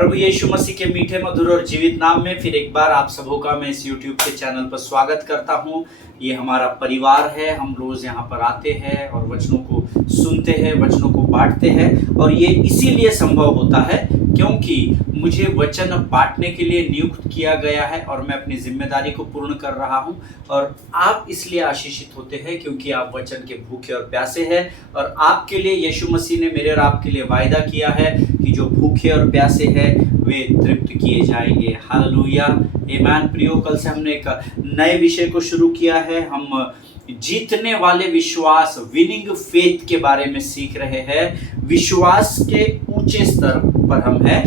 प्रभु यीशु मसीह के मीठे मधुर और जीवित नाम में फिर एक बार आप सबों का मैं इस YouTube के चैनल पर स्वागत करता हूं। ये हमारा परिवार है, हम रोज़ यहाँ पर आते हैं और वचनों को सुनते हैं, वचनों को बांटते हैं। और ये इसीलिए संभव होता है क्योंकि मुझे वचन बांटने के लिए नियुक्त किया गया है और मैं अपनी जिम्मेदारी को पूर्ण कर रहा हूँ। और आप इसलिए आशीषित होते हैं क्योंकि आप वचन के भूखे और प्यासे हैं। और आपके लिए यीशु मसीह ने मेरे और आपके लिए वायदा किया है कि जो भूखे और प्यासे हैं वे तृप्त किए जाएंगे। हालेलुया, आमीन। प्रियो, कल से हमने एक नए विषय को शुरू किया है। हम जीतने वाले विश्वास, विनिंग फेथ के बारे में सीख रहे हैं। विश्वास के ऊंचे स्तर पर हम हैं।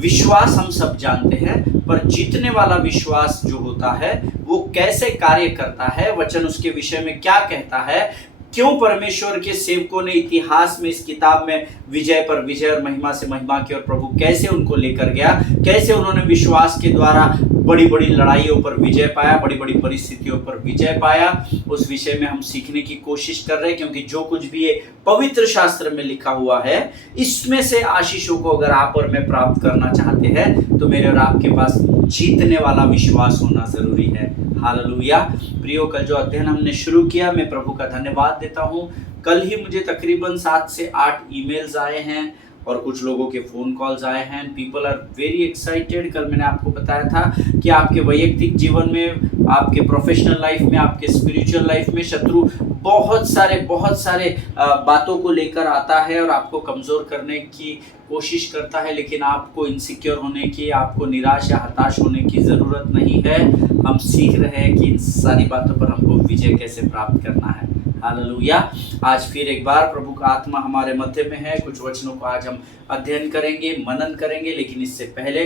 विश्वास हम सब जानते हैं, पर जीतने वाला विश्वास जो होता है वो कैसे कार्य करता है, वचन उसके विषय में क्या कहता है, क्यों परमेश्वर के सेवकों ने इतिहास में इस किताब में विजय पर विजय और महिमा से महिमा की, और प्रभु कैसे उनको लेकर गया, कैसे उन्होंने विश्वास के द्वारा बड़ी बड़ी लड़ाइयों पर विजय पाया, बड़ी बड़ी परिस्थितियों पर विजय पाया, उस विषय में हम सीखने की कोशिश कर रहे हैं। क्योंकि जो कुछ भी ये पवित्र शास्त्र में लिखा हुआ है, इसमें से आशीषों को अगर आप और मैं प्राप्त करना चाहते हैं तो मेरे और आपके पास जीतने वाला विश्वास होना जरूरी है। हालेलुया। प्रियो, कल जो अध्ययन हमने शुरू किया, मैं प्रभु का धन्यवाद देता हूँ। कल ही मुझे तकरीबन 7 से 8 ईमेल्स आए हैं और कुछ लोगों के फ़ोन कॉल्स आए हैं। People are very excited. कल मैंने आपको बताया था कि आपके वैयक्तिक जीवन में, आपके प्रोफेशनल लाइफ में, आपके स्पिरिचुअल लाइफ में शत्रु बहुत सारे बातों को लेकर आता है और आपको कमज़ोर करने की कोशिश करता है। लेकिन आपको इनसिक्योर होने की, आपको निराश या हताश होने की ज़रूरत नहीं है। हम सीख रहे हैं कि इन सारी बातों पर हमको विजय कैसे प्राप्त करना है। हालेलुया। आज फिर एक बार प्रभु का आत्मा हमारे मध्य में है। कुछ वचनों को आज हम अध्ययन करेंगे, मनन करेंगे। लेकिन इससे पहले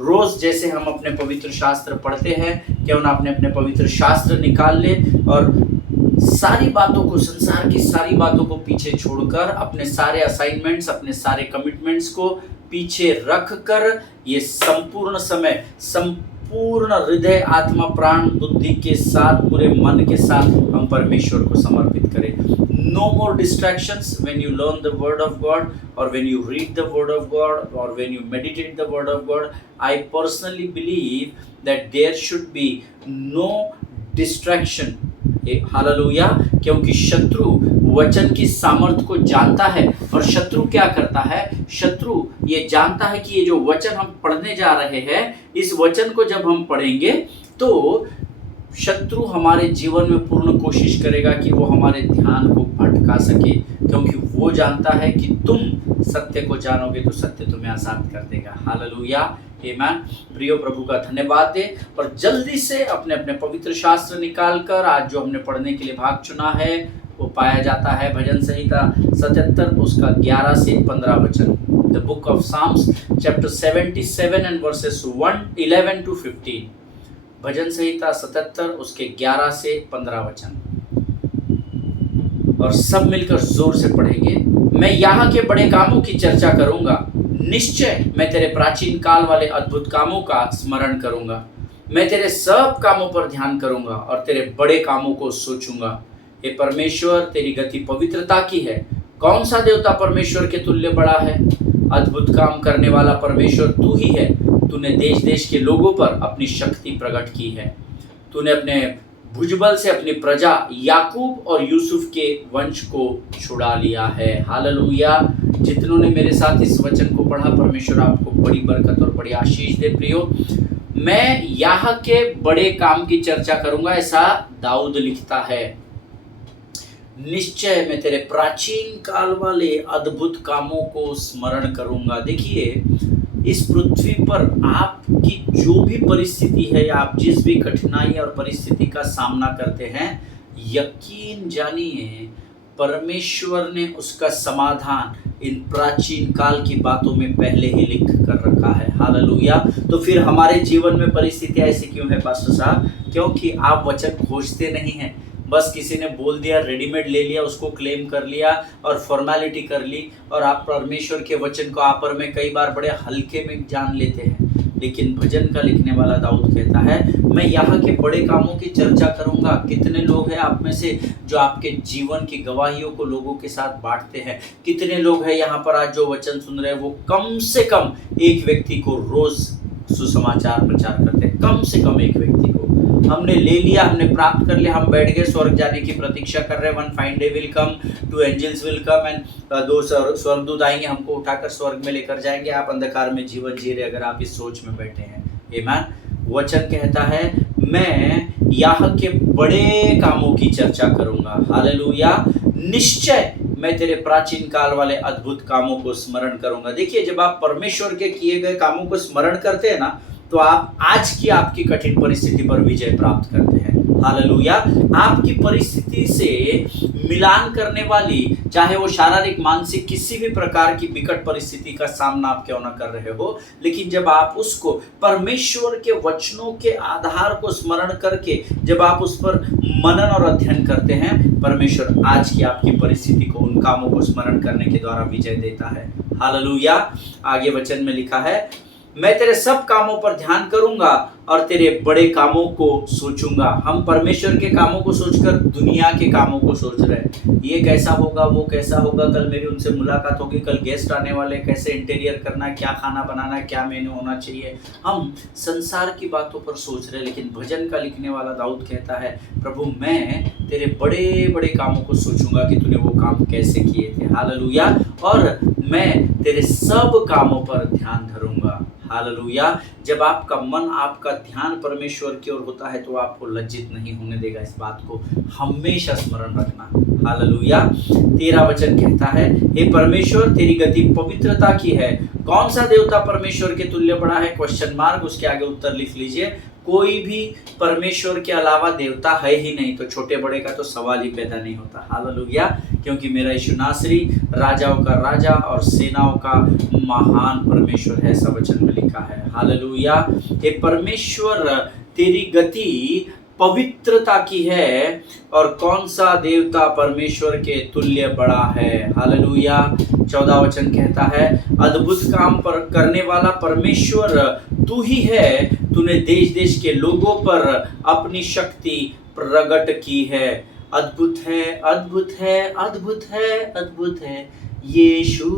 रोज जैसे हम अपने पवित्र शास्त्र पढ़ते हैं, क्यों ना अपने अपने पवित्र शास्त्र निकाल ले और सारी बातों को, संसार की सारी बातों को पीछे छोड़कर, अपने सारे असाइनमेंट्स, अपने सारे कमिटमेंट्स को पीछे रख कर ये संपूर्ण समय, पूर्ण हृदय, आत्मा, प्राण, बुद्धि के साथ, पूरे मन के साथ हम परमेश्वर को समर्पित करें। No more distractions when you learn the word of God और when you read the word of God और when you meditate the word of God. I personally believe that there should be no distraction. Hallelujah. क्योंकि शत्रु वचन की सामर्थ को जानता है। और शत्रु क्या करता है? शत्रु ये जानता है कि ये जो वचन हम पढ़ने जा रहे हैं, इस वचन को जब हम पढ़ेंगे तो शत्रु हमारे जीवन में पूर्ण कोशिश करेगा कि वो हमारे ध्यान को भटका सके। क्योंकि वो जानता है कि तुम सत्य को जानोगे तो सत्य तुम्हें आजाद कर देगा। हालेलुया, आमीन। प्रियो, प्रभु का धन्यवाद दे और जल्दी से अपने अपने पवित्र शास्त्र निकाल कर आज जो हमने पढ़ने के लिए भाग चुना है वो पाया जाता है भजन संहिता 77 उसका 11 से 15 वचन। The book of Psalms chapter 77 and verses 11 to 15। भजन संहिता 77 उसके 11 से 15 वचन। और सब मिलकर जोर से पढ़ेंगे। मैं यहाँ के बड़े कामों की चर्चा करूंगा, निश्चय मैं तेरे प्राचीन काल वाले अद्भुत कामों का स्मरण करूंगा। मैं तेरे सब कामों पर ध्यान करूंगा और तेरे बड़े कामों को सोचूंगा। हे परमेश्वर, तेरी गति पवित्रता की है। कौन सा देवता परमेश्वर के तुल्य बड़ा है? अद्भुत काम करने वाला परमेश्वर तू ही है। तूने देश देश के लोगों पर अपनी शक्ति प्रकट की है। तूने अपने भुजबल से अपनी प्रजा याकूब और यूसुफ के वंश को छुड़ा लिया है। हालेलुया। जितनों ने मेरे साथ इस वचन को पढ़ा, परमेश्वर आपको बड़ी बरकत और बड़ी आशीष दे। प्रियो, मैं यहाँ के बड़े काम की चर्चा करूंगा, ऐसा दाऊद लिखता है। निश्चय मैं तेरे प्राचीन काल वाले अद्भुत कामों को स्मरण करूंगा। देखिए, इस पृथ्वी पर आपकी जो भी परिस्थिति है या आप जिस भी कठिनाई और परिस्थिति का सामना करते हैं, यकीन जानिए परमेश्वर ने उसका समाधान इन प्राचीन काल की बातों में पहले ही लिख कर रखा है। हालेलुया। तो फिर हमारे जीवन में परिस्थिति ऐसी क्यों है पास्टर साहब? क्योंकि आप वचन खोजते नहीं हैं। बस किसी ने बोल दिया, रेडीमेड ले लिया, उसको क्लेम कर लिया और फॉर्मेलिटी कर ली, और आप परमेश्वर के वचन को आप और मैं कई बार बड़े हल्के में जान लेते हैं। लेकिन भजन का लिखने वाला दाऊद कहता है मैं यहाँ के बड़े कामों की चर्चा करूंगा। कितने लोग हैं आप में से जो आपके जीवन की गवाहियों को लोगों के साथ बांटते हैं? कितने लोग हैं यहाँ पर आज जो वचन सुन रहे हैं वो कम से कम एक व्यक्ति को रोज सुसमाचार प्रचार करते हैं? कम से कम एक व्यक्ति को हमने ले लिया, हमने प्राप्त कर लिया, हम बैठ गए स्वर्ग जाने की प्रतीक्षा कर रहे हैं। One fine day will come, two angels will come and दो स्वर्गदूत आएंगे, हमको उठाकर स्वर्ग में लेकर जाएंगे। आप अंधकार में जीवन जी रहे अगर आप इस सोच में बैठे हैं। आमीन। वचन कहता है मैं यहाँ के बड़े कामों की चर्चा करूंगा। हालेलुया। निश्चय मैं तेरे प्राचीन काल वाले अद्भुत कामों को स्मरण करूंगा। देखिए, जब आप परमेश्वर के किए गए कामों को स्मरण करते हैं ना, तो आप आज की आपकी कठिन परिस्थिति पर विजय प्राप्त करते हैं। हालेलुया। आपकी परिस्थिति से मिलान करने वाली, चाहे वो शारीरिक मानसिक किसी भी प्रकार की विकट परिस्थिति का सामना आप क्यों ना कर रहे हो, लेकिन जब आप उसको परमेश्वर के वचनों के आधार को स्मरण करके जब आप उस पर मनन और अध्ययन करते हैं, परमेश्वर आज की आपकी परिस्थिति को उन कामों को स्मरण करने के द्वारा विजय देता है। हालेलुया। आगे वचन में लिखा है मैं तेरे सब कामों पर ध्यान करूंगा और तेरे बड़े कामों को सोचूंगा। हम परमेश्वर के कामों को सोचकर दुनिया के कामों को सोच रहे हैं। ये कैसा होगा, वो कैसा होगा, कल मेरी उनसे मुलाकात होगी, कल गेस्ट आने वाले, कैसे इंटीरियर करना है, क्या खाना बनाना है, क्या मेन्यू होना चाहिए। हम संसार की बातों पर सोच रहे हैं, लेकिन भजन का लिखने वाला दाऊद कहता है प्रभु मैं तेरे बड़े बड़े कामों को सोचूंगा कि तूने वो काम कैसे किए थे। हालेलुया। और मैं तेरे सब कामों पर ध्यान धरूंगा। हालेलुया। जब आपका मन, आपका ध्यान परमेश्वर की ओर होता है तो आपको लज्जित नहीं होने देगा। इस बात को हमेशा स्मरण रखना। हालेलुया। 13 वचन कहता है हे परमेश्वर तेरी गति पवित्रता की है। कौन सा देवता परमेश्वर के तुल्य बड़ा है? क्वेश्चन मार्क, उसके आगे उत्तर लिख लीजिए। कोई भी परमेश्वर के अलावा देवता है ही नहीं, तो छोटे बड़े का तो सवाल ही पैदा नहीं होता। हालेलुया। क्योंकि मेरा यीशु नासरी राजाओं का राजा और सेनाओं का महान परमेश्वर है, ऐसा वचन में लिखा है। हालेलुया। हे परमेश्वर तेरी गति पवित्रता की है और कौन सा देवता परमेश्वर के तुल्य बड़ा है। हालेलुया। 14 वचन कहता है अद्भुत काम पर करने वाला परमेश्वर तू ही है। तूने देश देश के लोगों पर अपनी शक्ति प्रकट की है। अद्भुत है, अद्भुत है, अद्भुत है, अद्भुत है यीशु,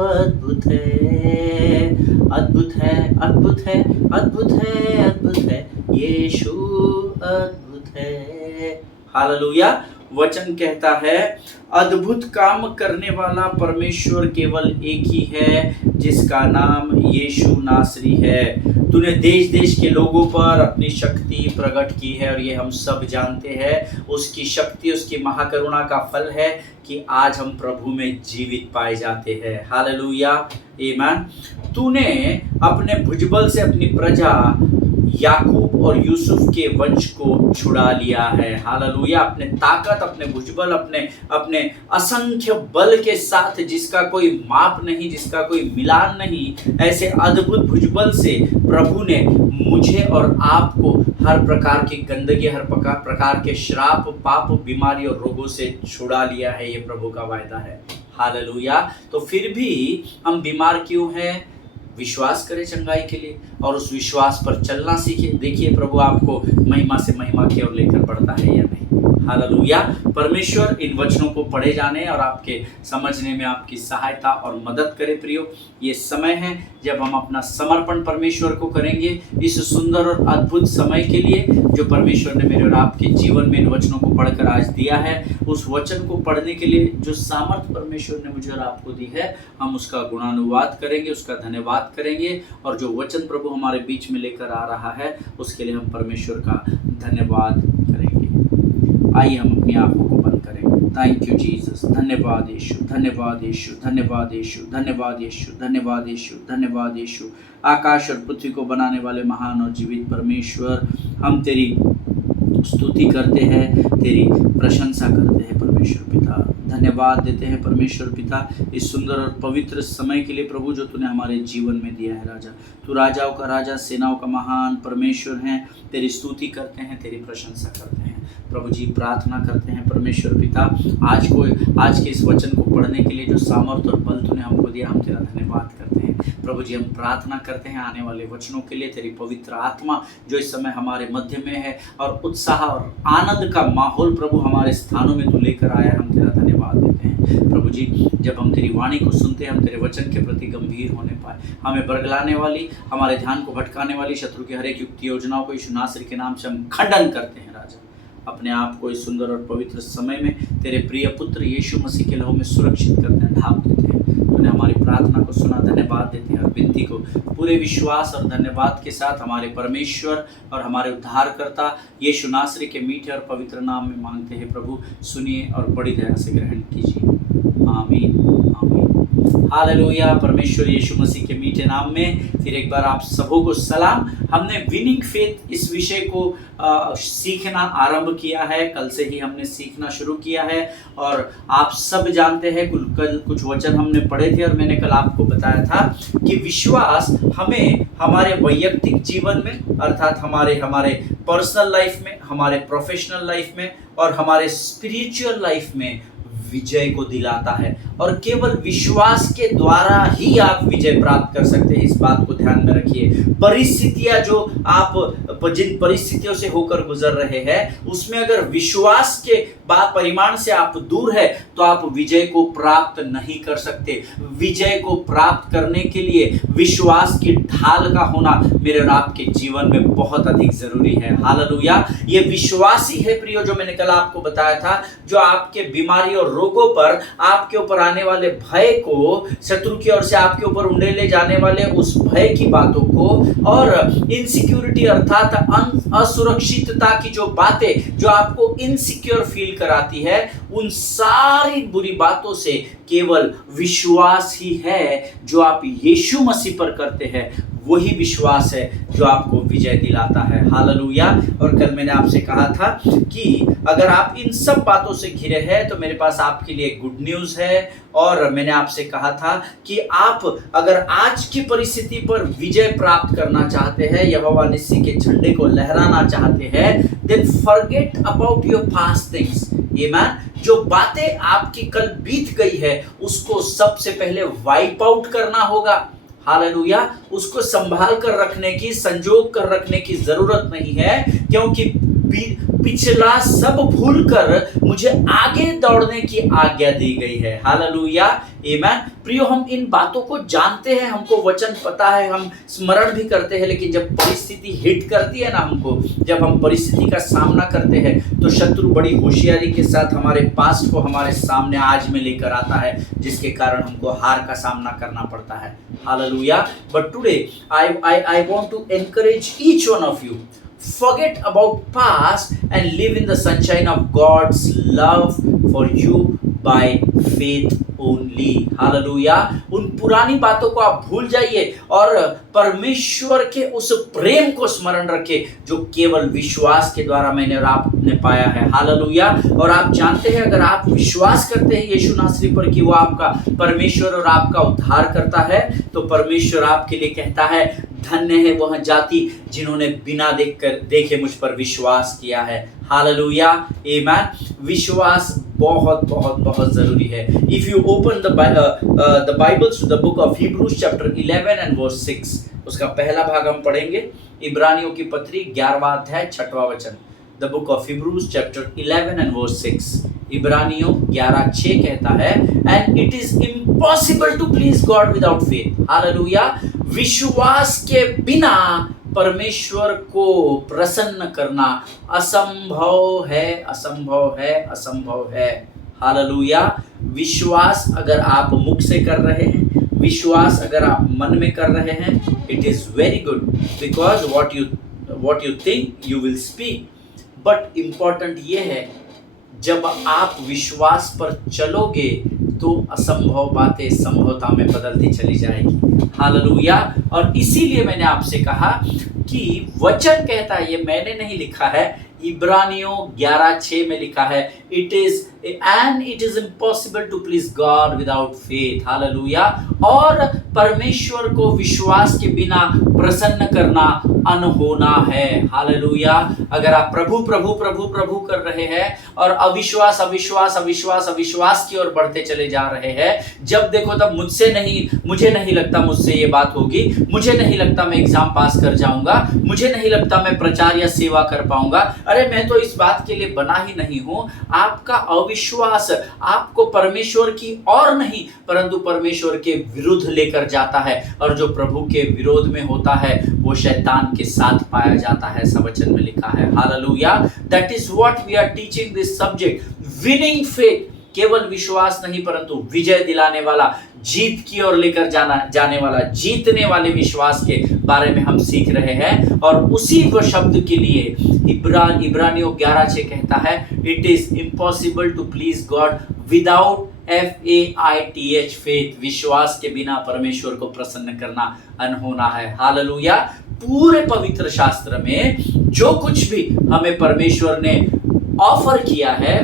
अद्भुत है, अद्भुत है, अद्भुत है, अद्भुत है, अद्भुत है यीशु, अद्भुत है। हालेलुया। वचन कहता है अद्भुत काम करने वाला परमेश्वर केवल एक ही है जिसका नाम यीशु नासरी है। तूने देश देश के लोगों पर अपनी शक्ति प्रकट की है और ये हम सब जानते हैं। उसकी शक्ति, उसकी महाकरुणा का फल है कि आज हम प्रभु में जीवित पाए जाते हैं। हालेलुया। आमीन। तूने अपने भुजबल से अपनी प्रजा याकूब और यूसुफ के वंश को छुड़ा लिया है। हालेलुया। अपने ताकत, अपने भुजबल, अपने असंख्य बल के साथ, जिसका कोई माप नहीं, जिसका कोई मिलान नहीं, ऐसे अद्भुत भुजबल से प्रभु ने मुझे और आपको हर प्रकार की गंदगी, हर प्रकार के श्राप, पाप, बीमारी और रोगों से छुड़ा लिया है। ये प्रभु का वायदा है। हालेलुया। तो फिर भी हम बीमार क्यों हैं? विश्वास करें चंगाई के लिए और उस विश्वास पर चलना सीखे। देखिए प्रभु आपको महिमा से महिमा की ओर लेकर बढ़ता है या नहीं। हालेलुया। परमेश्वर इन वचनों को पढ़े जाने और आपके समझने में आपकी सहायता और मदद करे। प्रियो, ये समय है जब हम अपना समर्पण परमेश्वर को करेंगे। इस सुंदर और अद्भुत समय के लिए जो परमेश्वर ने मेरे और आपके जीवन में इन वचनों को पढ़कर आज दिया है, उस वचन को पढ़ने के लिए जो सामर्थ परमेश्वर ने मुझे और आपको दी है, हम उसका गुणानुवाद करेंगे, उसका धन्यवाद करेंगे और जो वचन प्रभु हमारे बीच में लेकर आ रहा है उसके लिए हम परमेश्वर का धन्यवाद करेंगे। आइए हम अपनी आंखों को बंद करें। Thank you Jesus. धन्यवाद यीशु, धन्यवाद यीशु, धन्यवाद यीशु, धन्यवाद यीशु, धन्यवाद यीशु, धन्यवाद यीशु। आकाश और पृथ्वी को बनाने वाले महान और जीवित परमेश्वर, हम तेरी स्तुति करते हैं, तेरी प्रशंसा करते हैं परमेश्वर पिता। धन्यवाद देते हैं परमेश्वर पिता इस सुंदर और पवित्र समय के लिए प्रभु जो तूने हमारे जीवन में दिया है। राजा, तू राजाओं का राजा, सेनाओं का महान परमेश्वर है। तेरी स्तुति करते हैं, तेरी प्रशंसा करते हैं। प्रभु जी प्रार्थना करते हैं परमेश्वर पिता, आज के इस वचन को पढ़ने के लिए जो सामर्थ और बल तूने हमको दिया, हम तेरा धन्यवाद करते हैं। प्रभु जी हम प्रार्थना करते हैं आने वाले वचनों के लिए, तेरी पवित्र आत्मा जो इस समय हमारे मध्य में है और उत्साह और आनंद का माहौल प्रभु हमारे स्थानों में तू लेकर आया, हम तेरा धन्यवाद देते हैं। प्रभु जी जब हम तेरी वाणी को सुनते हैं, हम तेरे वचन के प्रति गंभीर होने पाए, हमें बरगलाने वाली, हमारे ध्यान को भटकाने वाली शत्रु की हर एक युक्ति योजनाओं को यीशु नासरी के नाम से हम खंडन करते हैं। राजा अपने आप को इस सुंदर और पवित्र समय में तेरे प्रिय पुत्र यीशु मसीह के लहू में सुरक्षित करते हैं, ढांप देते हैं। तूने हमारी प्रार्थना को सुना, धन्यवाद देते हैं और विनती को पूरे विश्वास और धन्यवाद के साथ हमारे परमेश्वर और हमारे उद्धारकर्ता यीशु नासरी के मीठे और पवित्र नाम में मांगते हैं। प्रभु सुनिए और बड़ी दया से ग्रहण कीजिए। आमीन आमीन। हालेलुया। परमेश्वर यीशु मसीह के मीठे नाम में फिर एक बार आप सबों को सलाम। हमने विनिंग फेथ इस विषय को सीखना आरंभ किया है, कल से ही हमने सीखना शुरू किया है और आप सब जानते हैं कल कुछ वचन हमने पढ़े थे और मैंने कल आपको बताया था कि विश्वास हमें हमारे वैयक्तिक जीवन में अर्थात हमारे पर्सनल लाइफ में, हमारे प्रोफेशनल लाइफ में और हमारे स्पिरिचुअल लाइफ में विजय को दिलाता है और केवल विश्वास के द्वारा ही आप विजय प्राप्त कर सकते हैं। इस बात को ध्यान में रखिए। परिस्थितियां जो आप जिन परिस्थितियों से होकर गुजर रहे हैं उसमें अगर विश्वास के परिमाण से आप दूर है तो आप विजय को प्राप्त नहीं कर सकते। विजय को प्राप्त करने के लिए विश्वास की ढाल का होना मेरे और आपके जीवन में बहुत अधिक जरूरी है। हालेलुया। ये विश्वास ही है प्रियो, जो मैंने कल आपको बताया था, जो आपके बीमारी और रोगों पर, आपके ऊपर आने वाले भय को, शत्रु की ओर से आपके ऊपर उंडेले जाने वाले उस भय की बातों को और इनसिक्योरिटी अर्थात असुरक्षितता की जो बातें जो आपको इनसिक्योर फील कराती है, उन सारी बुरी बातों से केवल विश्वास ही है जो आप यीशु मसीह पर करते हैं, वही विश्वास है जो आपको विजय दिलाता है। हालेलुया। और कल मैंने आपसे कहा था कि अगर आप इन सब बातों से घिरे हैं तो मेरे पास आपके लिए गुड न्यूज़ है। और मैंने आपसे कहा था कि आप अगर आज की परिस्थिति पर विजय प्राप्त करना चाहते हैं, यहोवा निस्सी के झंडे को लहराना चाहते हैं, then forget about your past things. आमीन। जो बातें आपकी कल बीत गई है उसको सबसे पहले वाइप आउट करना होगा। हालेलुया। उसको संभाल कर रखने की, संजोग कर रखने की जरूरत नहीं है, क्योंकि पिछला सब भूलकर मुझे आगे दौड़ने की आज्ञा दी गई है। हालेलुया। आमीन। प्रियो, हम इन बातों को जानते हैं, हमको वचन पता है, हम स्मरण भी करते हैं, लेकिन जब परिस्थिति हिट करती है ना हमको, जब हम परिस्थिति का सामना करते हैं तो शत्रु बड़ी होशियारी के साथ हमारे पास्ट को हमारे सामने आज में लेकर आता है, जिसके कारण हमको हार का सामना करना पड़ता है। Hallelujah. But today I want to encourage each one of you, forget about past and live in the sunshine of God's love for you by faith only. Hallelujah. उन पुरानी बातों को आप भूल जाइए और परमेश्वर के उस प्रेम को स्मरण रखें जो केवल विश्वास के द्वारा मैंने और आपने पाया है। हालेलुया। और आप जानते हैं, अगर आप विश्वास करते हैं यीशु नासरी पर कि वो आपका परमेश्वर और आपका उद्धार करता है, तो परमेश्वर आपके लिए कहता है, धन्य है वह जाति जिन्होंने बिना देखे मुझ पर विश्वास किया है। हालेलुया। आमीन। विश्वास बहुत बहुत बहुत जरूरी है। If you open the Bibles to the book of Hebrews chapter 11 and verse 6, उसका पहला भाग हम पढ़ेंगे। इब्रानियों की पत्री 11वां अध्याय 6वां वचन। The book of Hebrews chapter 11 and verse 6। इब्रानियों 11:6 कहता है, and it is impossible to please God without faith. Hallelujah. विश्वास के बिना परमेश्वर को प्रसन्न करना असंभव है, असंभव है, असंभव है। हालेलुया। विश्वास अगर आप मुख से कर रहे हैं, विश्वास अगर आप मन में कर रहे हैं, it is very good, because what you think you will speak. But important ये है, जब आप विश्वास पर चलोगे तो असंभव बातें संभवता में बदलती चली जाएगी। हालेलुया। और इसीलिए मैंने आपसे कहा कि वचन कहता है, ये मैंने नहीं लिखा है, इब्रानियों 11:6 में लिखा है, it is and it is impossible to please God without faith. Hallelujah. और परमेश्वर को विश्वास के बिना प्रसन्न करना अनहोना है। हालेलुया। अगर आप प्रभु प्रभु प्रभु प्रभु कर रहे हैं और अविश्वास अविश्वास अविश्वास अविश्वास की ओर बढ़ते चले जा रहे हैं, जब देखो तब मुझे नहीं लगता मुझसे ये बात होगी, मुझे नहीं लगता मैं एग्जाम पास कर जाऊंगा, मुझे नहीं लगता मैं प्रचार या सेवा कर पाऊंगा, अरे मैं तो इस बात के लिए बना ही नहीं हूं। आपका अविश्वास आपको परमेश्वर की और नहीं परंतु परमेश्वर के विरुद्ध लेकर जाता है, और जो प्रभु के विरोध में होता है वो शैतान के साथ पाया जाता है। ऐसा वचन में लिखा है। Hallelujah. That is what we are teaching this subject, winning faith. केवल विश्वास नहीं परंतु विजय दिलाने वाला, जीत की ओर लेकर जाने वाला, जीतने वाले विश्वास के बारे में हम सीख रहे हैं। और उसी वो शब्द के लिए इब्रानियों 11:6 कहता है, it is impossible to please God without FAITH faith. विश्वास के बिना परमेश्वर को प्रसन्न करना अनहोना है। हालेलुया। पूरे पवित्र शास्त्र में जो कुछ भी हमें परमेश्वर ने ऑफर किया है,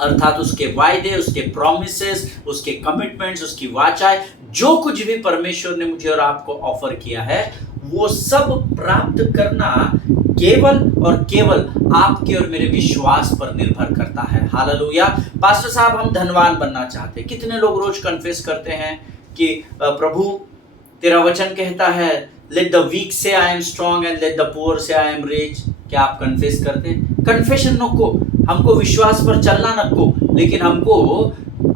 अर्थात उसके वायदे, उसके प्रॉमिसेस, उसके कमिटमेंट्स, उसकी वाचाएं, जो कुछ भी परमेश्वर ने मुझे और आपको ऑफर किया है, वो सब प्राप्त करना केवल और केवल आपके और मेरे विश्वास पर निर्भर करता है। हालेलुया। पास्टर साहब, हम धनवान बनना चाहते हैं। कितने लोग रोज कन्फेस करते हैं कि प्रभु तेरा वचन कहता है, लेट द वीक से I am strong and let the poor से आई एम रिच। क्या आप कन्फेस करते हैं? कन्फेशन नको, हमको विश्वास पर चलना नको, लेकिन हमको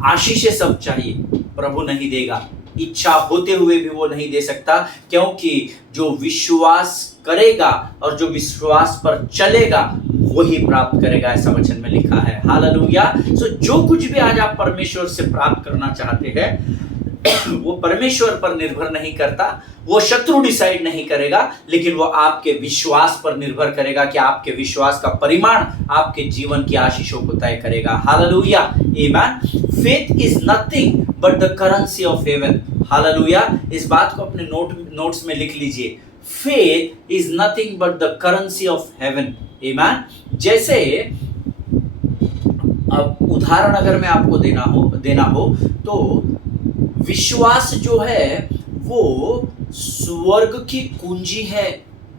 आशीषें सब चाहिए। प्रभु नहीं देगा, इच्छा होते हुए भी वो नहीं दे सकता, क्योंकि जो विश्वास करेगा और जो विश्वास पर चलेगा वही प्राप्त करेगा। ऐसा वचन में लिखा है। हालेलुया। सो जो कुछ भी आज आप परमेश्वर से प्राप्त करना चाहते हैं वो परमेश्वर पर निर्भर नहीं करता, वो शत्रु डिसाइड नहीं करेगा, लेकिन वो आपके विश्वास पर निर्भर करेगा कि आपके विश्वास का परिमाण आपके जीवन की आशीषों को तय करेगा। Hallelujah. Amen. Faith is nothing but the currency of heaven. Hallelujah. इस बात को अपने नोट्स में लिख लीजिए। Faith is nothing but the currency of heaven. Amen. जैसे अब उदाहरण अगर मैं आपको देना हो तो विश्वास जो है वो स्वर्ग की कुंजी है,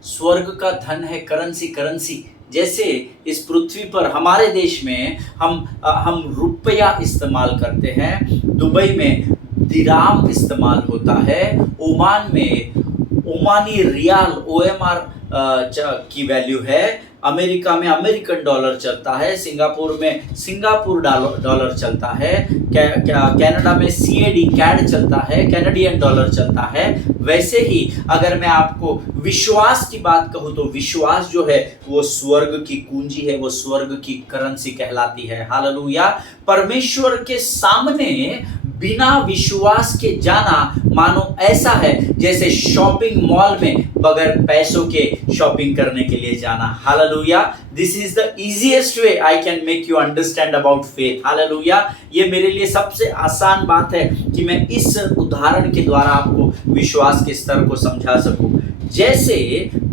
स्वर्ग का धन है। करेंसी जैसे इस पृथ्वी पर हमारे देश में हम रुपया इस्तेमाल करते हैं, दुबई में दिराम इस्तेमाल होता है, ओमान में ओमानी रियाल OMR की वैल्यू है, अमेरिका में अमेरिकन डॉलर चलता है, सिंगापुर में सिंगापुर डॉलर चलता है, कनाडा में CAD चलता है, कैनेडियन डॉलर चलता है। वैसे ही अगर मैं आपको विश्वास की बात कहूँ तो विश्वास जो है वो स्वर्ग की कुंजी है, वो स्वर्ग की करेंसी कहलाती है। हालेलुया। परमेश्वर के सामने बिना विश्वास के जाना मानो ऐसा है जैसे शॉपिंग मॉल में बगैर पैसों के शॉपिंग करने के लिए जाना। Hallelujah. This is the easiest way I can make you understand about faith. Hallelujah. ये मेरे लिए सबसे आसान बात है कि मैं इस उदाहरण के द्वारा आपको विश्वास के स्तर को समझा सकूं। जैसे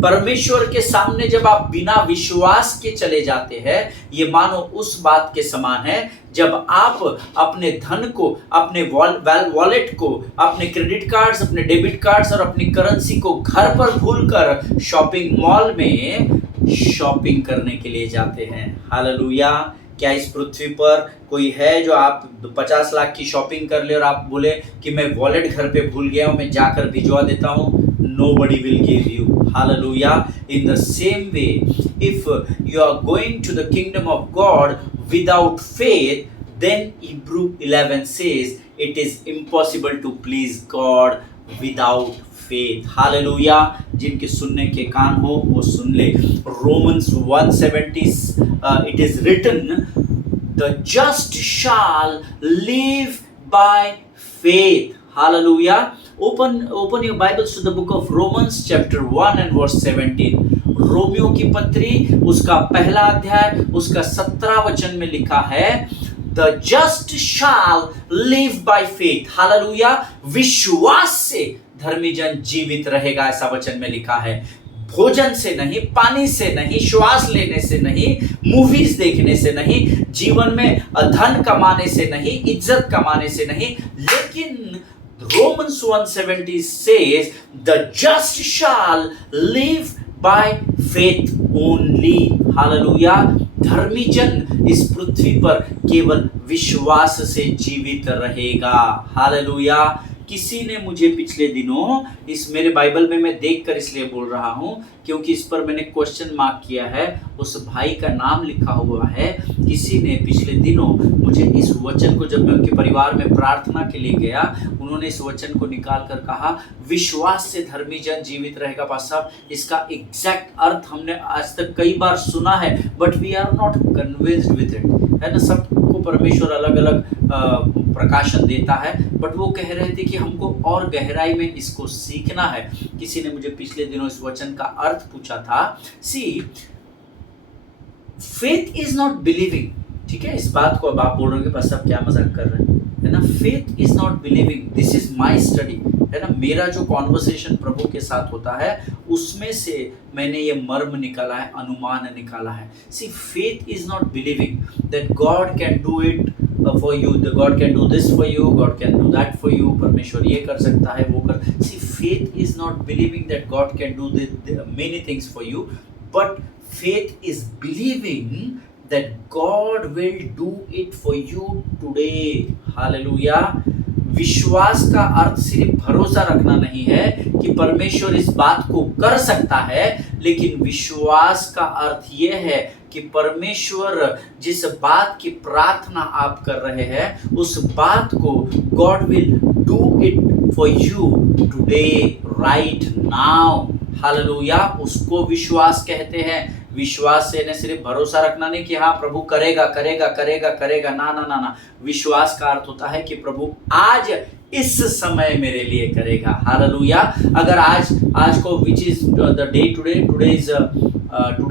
परमेश्वर के सामने जब आप बिना विश्वास के चले जाते हैं, ये मानो उस बात के समान है जब आप अपने धन को, अपने वॉलेट को, अपने क्रेडिट कार्ड्स, अपने डेबिट कार्ड्स और अपनी करेंसी को घर पर भूलकर शॉपिंग मॉल में शॉपिंग करने के लिए जाते हैं। हालेलुया। क्या इस पृथ्वी पर कोई है जो आप 50 लाख की शॉपिंग कर ले और आप बोले कि मैं वॉलेट घर पे भूल गया हूं, मैं जाकर भिजवा देता हूं? Nobody will give you. Hallelujah. In the same way, if you are going to the kingdom of God without faith, then Hebrew 11 says it is impossible to please God without faith. Hallelujah. जिनके सुनने के कान हो वो सुन ले। Romans 1:17 it is written, the just shall live by faith. Hallelujah. Open your Bibles to the book of Romans chapter 1 and verse 17. Romeo की पत्री उसका पहला अध्याय उसका 17 वचन में लिखा है, The just shall live by faith. Hallelujah. विश्वास से धर्मी जन जीवित रहेगा, ऐसा वचन में लिखा है। भोजन से नहीं, पानी से नहीं, श्वास लेने से नहीं, मूवीज देखने से नहीं, जीवन में धन कमाने से नहीं, इज्जत कमाने से नहीं, लेकिन Romans 1:17 says, "The just shall live by faith only." Hallelujah. धर्मी जन इस पृथ्वी पर केवल विश्वास से जीवित रहेगा। हालेलुया। किसी ने मुझे पिछले दिनों इस मेरे बाइबल में मैं देखकर इसलिए बोल रहा हूं क्योंकि इस पर मैंने क्वेश्चन मार्क किया है, उस भाई का नाम लिखा हुआ है। किसी ने पिछले दिनों मुझे इस वचन को, जब मैं उनके परिवार में प्रार्थना के लिए गया, उन्होंने इस वचन को निकाल कर कहा, विश्वास से धर्मी जन जीवित रहेगा। पास साहब, इसका एग्जैक्ट अर्थ हमने आज तक कई बार सुना है, but we are not convinced with it, है ना। सबको परमेश्वर अलग अलग प्रकाशन देता है, बट वो कह रहे थे कि हमको और गहराई में इसको सीखना है। किसी ने मुझे पिछले दिनों इस वचन का अर्थ पूछा था। सी, फेथ इज नॉट बिलीविंग, ठीक है। इस बात को अब आप बोल रहे हो कि बस आप क्या मजाक कर रहे हैं, है ना। Faith is not believing, this is my study, है ना। मेरा जो कॉन्वर्सेशन प्रभु के साथ होता है उसमें से मैंने ये मर्म निकाला है, अनुमान निकाला है। See, faith is not believing that God can do it for you, the God can do this for you, God can do that for you, परमेश्वर ये कर सकता है, वो कर। See, faith is not believing that God can do many things for you, but faith is believing that God will do it for you today. Hallelujah. विश्वास का अर्थ सिर्फ भरोसा रखना नहीं है कि परमेश्वर इस बात को कर सकता है, लेकिन विश्वास का अर्थ ये है कि परमेश्वर जिस बात की प्रार्थना आप कर रहे हैं उस बात को God will do it for you today, right now. Hallelujah. उसको विश्वास कहते हैं। विश्वास से न सिर्फ भरोसा रखना नहीं कि हाँ प्रभु करेगा करेगा करेगा करेगा, ना ना ना ना। विश्वास का अर्थ होता है कि प्रभु आज इस समय मेरे लिए करेगा। हालेलुया। अगर आज को which is the day today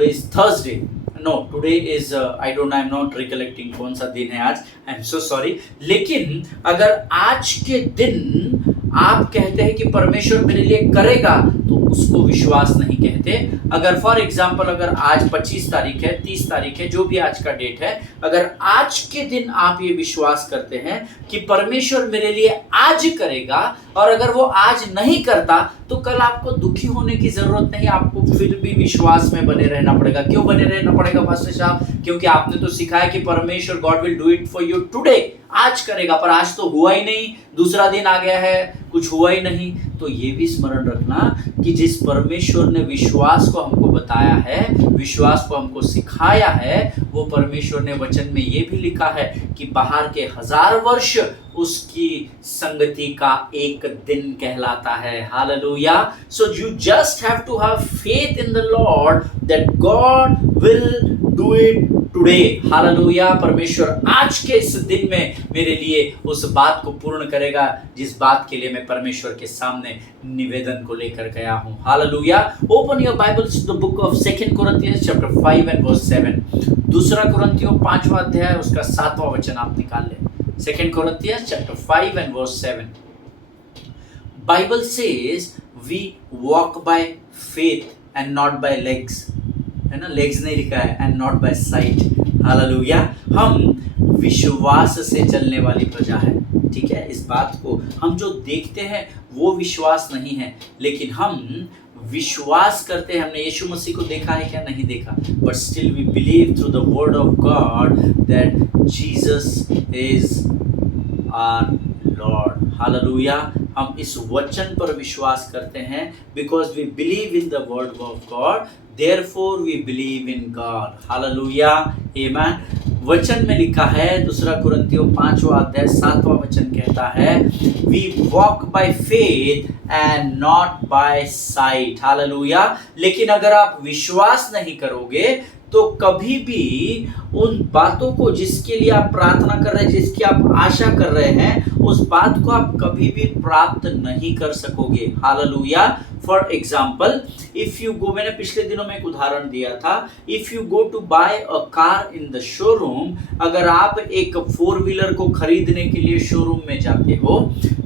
is Thursday, no today is I don't, I am not recollecting कौन सा दिन है आज, आई एम सो सॉरी। लेकिन अगर आज के दिन आप कहते हैं कि परमेश्वर मेरे लिए करेगा, तो उसको विश्वास नहीं कहते। अगर फॉर एग्जाम्पल अगर आज 25 तारीख है, 30 तारीख है, जो भी आज का डेट है, अगर आज के दिन आप ये विश्वास करते हैं कि परमेश्वर मेरे लिए आज करेगा, और अगर वो आज नहीं करता तो कल आपको दुखी होने की जरूरत नहीं, आपको फिर भी विश्वास में बने रहना पड़ेगा। क्यों बने रहना पड़ेगा पास्टर साहब? क्योंकि आपने तो सीखा है कि परमेश्वर God will do it for you today, आज करेगा, पर आज तो हुआ ही नहीं, दूसरा दिन आ गया है, कुछ हुआ ही नहीं। तो ये भी स्मरण रखना कि जिस परमेश्वर ने विश्वास को हमको बताया है, विश्वास को हमको सिखाया है, वो परमेश्वर ने वचन में ये भी लिखा है कि बाहर के 1000 वर्ष उसकी संगति का एक दिन कहलाता है। Hallelujah. So you just have to have faith in the Lord that God will do it today. Hallelujah. परमेश्वर आज के इस दिन में मेरे लिए उस बात को पूर्ण करेगा जिस बात के लिए मैं परमेश्वर के सामने निवेदन को लेकर गया हूं। Hallelujah. Open your Bibles to the book of 2 Corinthians chapter 5 and verse 7। दूसरा कोरिन्थियों 5वां अध्याय उसका 7वां वचन आप निकाल लें। 2 Corinthians chapter 5 and verse 7. Bible says we walk by faith and not by legs. है ना, legs नहीं लिखा है, and not by sight. Hallelujah. हम विश्वास से चलने वाली प्रजा है, ठीक है। इस बात को हम जो देखते हैं वो विश्वास नहीं है, लेकिन हम विश्वास करते हैं। हमने यीशु मसीह को देखा है क्या? नहीं देखा, but still we believe through the word of God that Jesus is our Lord. Hallelujah. हम इस वचन पर विश्वास करते हैं because we believe in the word of God, therefore we believe in God. Hallelujah. Amen. वचन में लिखा है, 2 कुरिन्थियों 5वां अध्याय 7वां वचन कहता है, we walk by faith and not by sight. Hallelujah. लेकिन अगर आप विश्वास नहीं करोगे तो कभी भी उन बातों को जिसके लिए आप प्रार्थना कर रहे हैं, जिसकी आप आशा कर रहे हैं, उस बात को आप कभी भी प्राप्त नहीं कर सकोगे। Hallelujah. For example, if you go, मैंने पिछले दिनों में एक उदाहरण दिया था, if you go to buy a car in the showroom, अगर आप एक 4 व्हीलर को खरीदने के लिए शोरूम में जाते हो,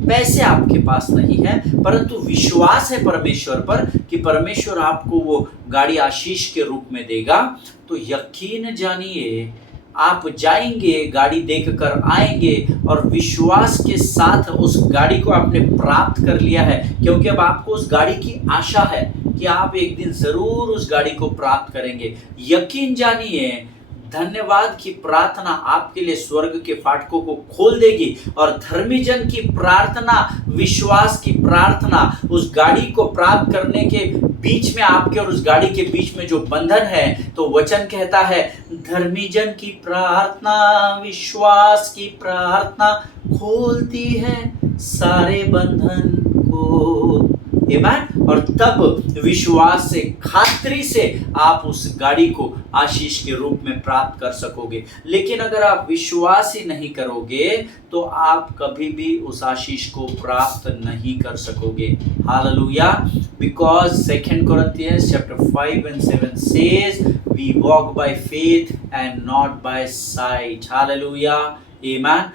पैसे आपके पास नहीं है, परंतु विश्वास है परमेश्वर पर कि परमेश्वर आपको वो गाड़ी आशीष के रूप में देगा, तो यकीन जानिए आप जाएंगे, गाड़ी देखकर आएंगे और विश्वास के साथ उस गाड़ी को आपने प्राप्त कर लिया है, क्योंकि अब आपको उस गाड़ी की आशा है कि आप एक दिन जरूर उस गाड़ी को प्राप्त करेंगे। यकीन जानिए, धन्यवाद की प्रार्थना आपके लिए स्वर्ग के फाटकों को खोल देगी, और धर्मी जन की प्रार्थना, विश्वास की प्रार्थना उस गाड़ी को प्राप्त करने के बीच में, आपके और उस गाड़ी के बीच में जो बंधन है, तो वचन कहता है धर्मी जन की प्रार्थना, विश्वास की प्रार्थना खोलती है सारे बंधन को। आमीन। और तब विश्वास से, खातरी से आप उस गाड़ी को आशीष के रूप में प्राप्त कर सकोगे। लेकिन अगर आप विश्वास ही नहीं करोगे तो आप कभी भी उस आशीष को प्राप्त नहीं कर सकोगे। Hallelujah. Because 2 Corinthians chapter 5 and 7 says we walk by faith and not by sight. Hallelujah. Amen.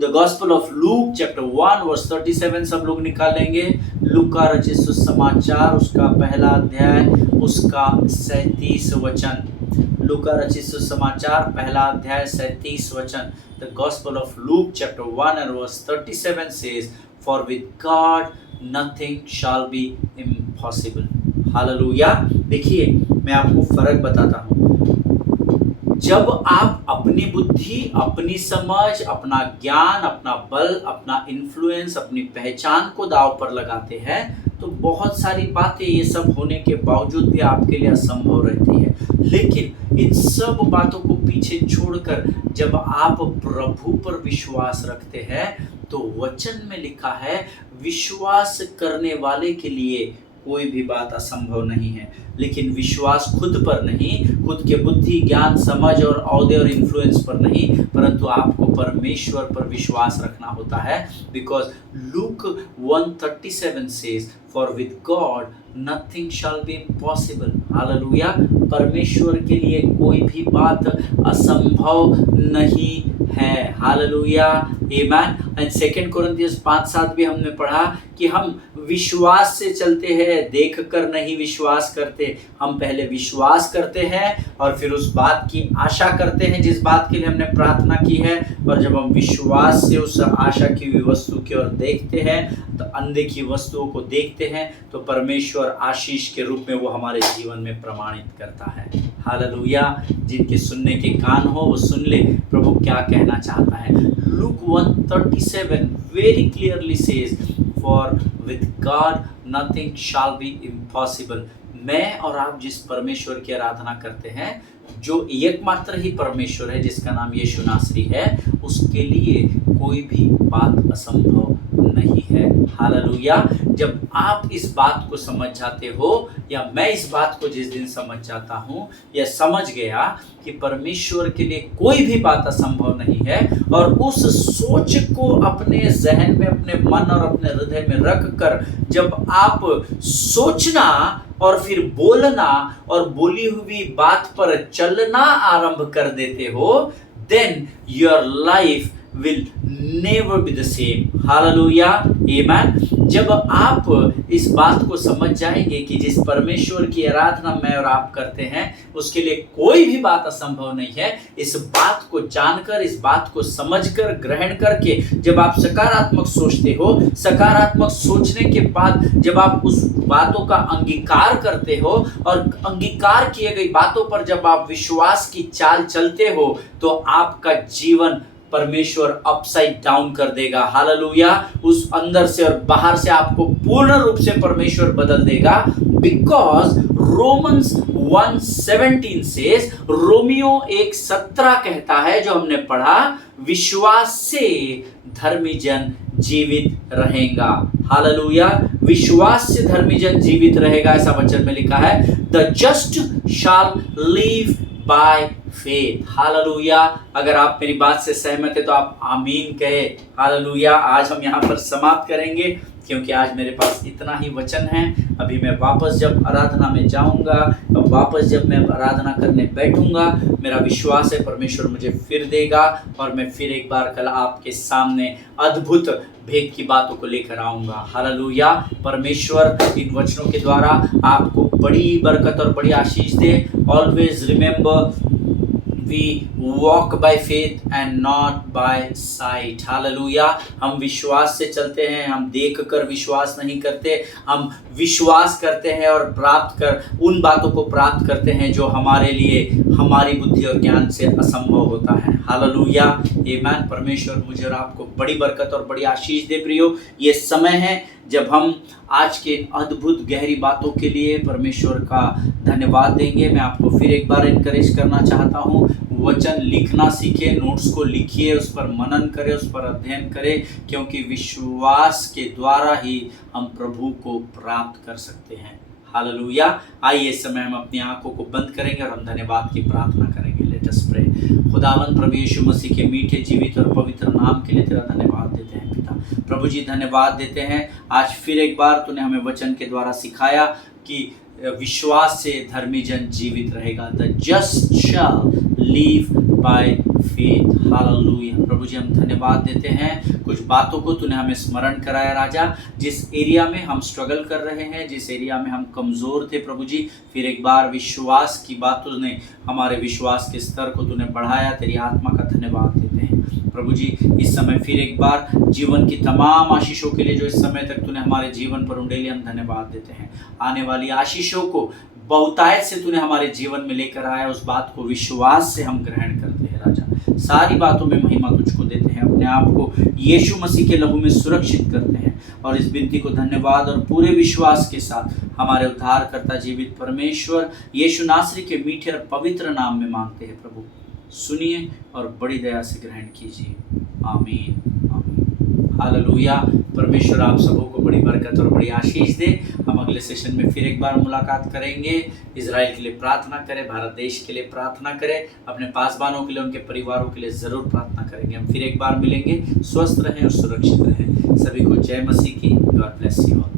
The Gospel of Luke chapter 1 verse 37 सब लोग निकालेंगे। लूक का रचित सुसमाचार उसका पहला अध्याय उसका 37 वचन। लूक का रचित सुसमाचार पहला अध्याय 37 वचन। The Gospel of Luke chapter 1 and verse 37 says, For with God nothing shall be impossible. Hallelujah. देखिए, मैं आपको फर्क बताता हूँ। जब आप अपनी बुद्धि, अपनी समझ, अपना ज्ञान, अपना बल, अपना इन्फ्लुएंस, अपनी पहचान को दांव पर लगाते हैं, तो बहुत सारी बातें ये सब होने के बावजूद भी आपके लिए असंभव रहती है। लेकिन इन सब बातों को पीछे छोड़कर जब आप प्रभु पर विश्वास रखते हैं, तो वचन में लिखा है विश्वास करने वाले के लिए कोई भी बात असंभव नहीं है। लेकिन विश्वास खुद पर नहीं, खुद के बुद्धि, ज्ञान, समझ और औहदे और इन्फ्लुएंस पर नहीं, परंतु आपको परमेश्वर पर विश्वास रखना होता है। Because look 1:37 says, for with God nothing shall be impossible. Hallelujah. परमेश्वर के लिए कोई भी बात असंभव नहीं है। हालेलुया। आमीन। एंड 2 Corinthians 5:7 भी हमने पढ़ा कि हम विश्वास से चलते हैं, देख कर नहीं विश्वास करते। हम पहले विश्वास करते हैं और फिर उस बात की आशा करते हैं जिस बात के लिए हमने प्रार्थना की है। और जब हम विश्वास से उस आशा की हुई वस्तु की ओर देखते हैं, तो अनदेखी वस्तुओं को देखते हैं, तो परमेश्वर आशीष के रूप में वो हमारे जीवन में प्रमाणित करता है। हालेलुया। जिनके सुनने के कान हो वो सुन ले प्रभु क्या कहना चाहता है। Look 1:37 very clearly says, for with God nothing shall be impossible. मैं और आप जिस परमेश्वर की आराधना करते हैं, जो एकमात्र ही परमेश्वर है जिसका नाम यीशु नासरी है, उसके लिए कोई भी बात असंभव नहीं है। हालेलुया। जब आप इस बात को समझ जाते हो, या मैं इस बात को जिस दिन समझ जाता हूँ या समझ गया कि परमेश्वर के लिए कोई भी बात असंभव नहीं है, और उस सोच को अपने जहन में, अपने मन और अपने हृदय में रख कर जब आप सोचना और फिर बोलना और बोली हुई बात पर चलना आरंभ कर देते हो, then your life will never be the same. Hallelujah. Amen. जब आप इस बात को समझ जाएंगे कि जिस परमेश्वर की आराधना मैं और आप करते हैं उसके लिए कोई भी बात असंभव नहीं है, इस बात को जानकर, इस बात को समझकर, ग्रहण करके जब आप सकारात्मक सोचते हो, सकारात्मक सोचने के बाद जब आप उस बातों का अंगीकार करते हो और अंगीकार किए गई बातों पर जब आप विश्वास की चाल चलते हो, तो आपका जीवन परमेश्वर अपसाइड डाउन कर देगा। हालेलुया। उस अंदर से और बाहर से आपको पूर्ण रूप से परमेश्वर बदल देगा। बिकॉज रोमन्स 1:17 सेज, रोमियो 1:17 कहता है, जो हमने पढ़ा, विश्वास से धर्मी जन जीवित रहेगा। हालेलुया। विश्वास से धर्मी जन जीवित रहेगा, ऐसा वचन में लिखा है। The just shall live by faith. Hallelujah. अगर आप मेरी बात से सहमत है तो आप आमीन कहे। हालेलुया। आज हम यहाँ पर समाप्त करेंगे क्योंकि आज मेरे पास इतना ही वचन है। अभी मैं वापस जब आराधना में जाऊंगा, वापस जब मैं आराधना करने बैठूंगा, मेरा विश्वास है परमेश्वर मुझे फिर देगा और मैं फिर एक बार कल आपके सामने अद्भुत भेद की बातों को लेकर आऊंगा। हालेलुया। परमेश्वर इन वचनों के द्वारा आपको बड़ी बरकत और बड़ी आशीष दे। Always remember, we walk by faith and not by sight। Hallelujah. हम विश्वास से चलते हैं, हम देख कर विश्वास नहीं करते, हम विश्वास करते हैं और प्राप्त कर उन बातों को प्राप्त करते हैं जो हमारे लिए हमारी बुद्धि और ज्ञान से असंभव होता है। हालेलुया। आमीन। परमेश्वर मुझे और आपको बड़ी बरकत और बड़ी आशीष दे। प्रियो, ये समय है जब हम आज के अद्भुत गहरी बातों के लिए परमेश्वर का धन्यवाद देंगे। मैं आपको फिर एक बार इनकरेज करना चाहता हूँ, वचन लिखना सीखे, नोट्स को लिखिए, उस पर मनन करें, उस पर अध्ययन करें, क्योंकि विश्वास के द्वारा ही हम प्रभु को प्राप्त कर सकते हैं। हालेलुया। आइए इस समय हम अपनी आंखों को बंद करेंगे और हम धन्यवाद की प्रार्थना करेंगे। Let us pray. खुदावंद प्रभु यीशु मसीह के मीठे, जीवित और पवित्र नाम के लिए तेरा धन्यवाद देते हैं पिता। प्रभु जी धन्यवाद देते हैं, आज फिर एक बार तूने हमें वचन के द्वारा सिखाया कि विश्वास से धर्मी जन जीवित रहेगा। The just shall live by faith. Hallelujah. प्रभु जी हम धन्यवाद देते हैं, कुछ बातों को तूने हमें स्मरण कराया राजा, जिस एरिया में हम स्ट्रगल कर रहे हैं, जिस एरिया में हम कमज़ोर थे प्रभु जी, फिर एक बार विश्वास की बातों ने हमारे विश्वास के स्तर को तूने बढ़ाया। तेरी आत्मा का धन्यवाद देते हैं प्रभु जी। इस समय फिर एक बार जीवन की तमाम आशीषों के लिए जो इस समय तक तूने हमारे जीवन पर उंडेली, हम धन्यवाद देते हैं। आने वाली आशीषों को बहुतायत से तूने हमारे जीवन में लेकर आया, उस बात को विश्वास से हम ग्रहण करते हैं राजा। सारी बातों में महिमा तुझको देते हैं, अपने आप को यीशु मसीह के लहू में सुरक्षित करते हैं और इस विनती को धन्यवाद और पूरे विश्वास के साथ हमारे उद्धारकर्ता जीवित परमेश्वर यीशु नासरी के मीठे और पवित्र नाम में मांगते हैं। प्रभु सुनिए और बड़ी दया से ग्रहण कीजिए। आमीन, आमीन। हालेलुया। परमेश्वर आप सबों को बड़ी बरकत और बड़ी आशीष दे। हम अगले सेशन में फिर एक बार मुलाकात करेंगे। इजराइल के लिए प्रार्थना करें, भारत देश के लिए प्रार्थना करें, अपने पासवानों के लिए, उनके परिवारों के लिए ज़रूर प्रार्थना करेंगे। हम फिर एक बार मिलेंगे। स्वस्थ रहें और सुरक्षित रहें। सभी को जय मसीह की। God bless you all.